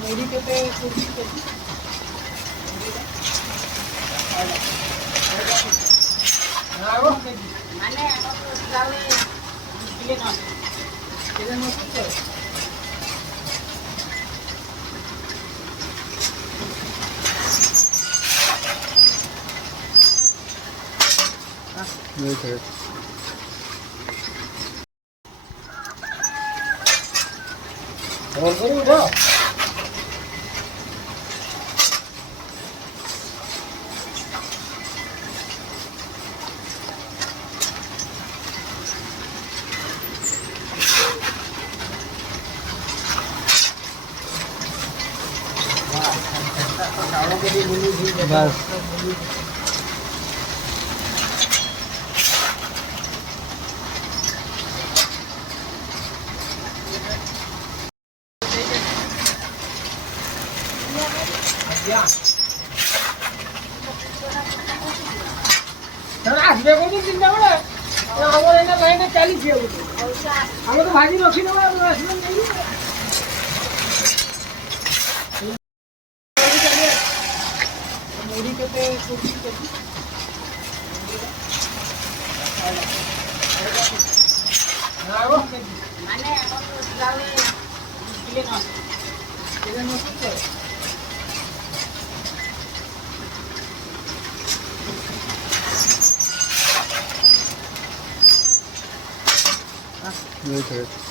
मुड़ी के कुर्सी माने जावे दिले न दिले न तो Wait, wait. और कोई उठो बस আসবে কোনদিন চিন্তা করে আমার এটা লাইনে চালিয়ে আমি তো ভাজি রক্ষি দেবো আসবেন মুড়ি কেটে কুর্সি কেটে মানে যাবে দিলে ন দিলে ন তো wait, wait.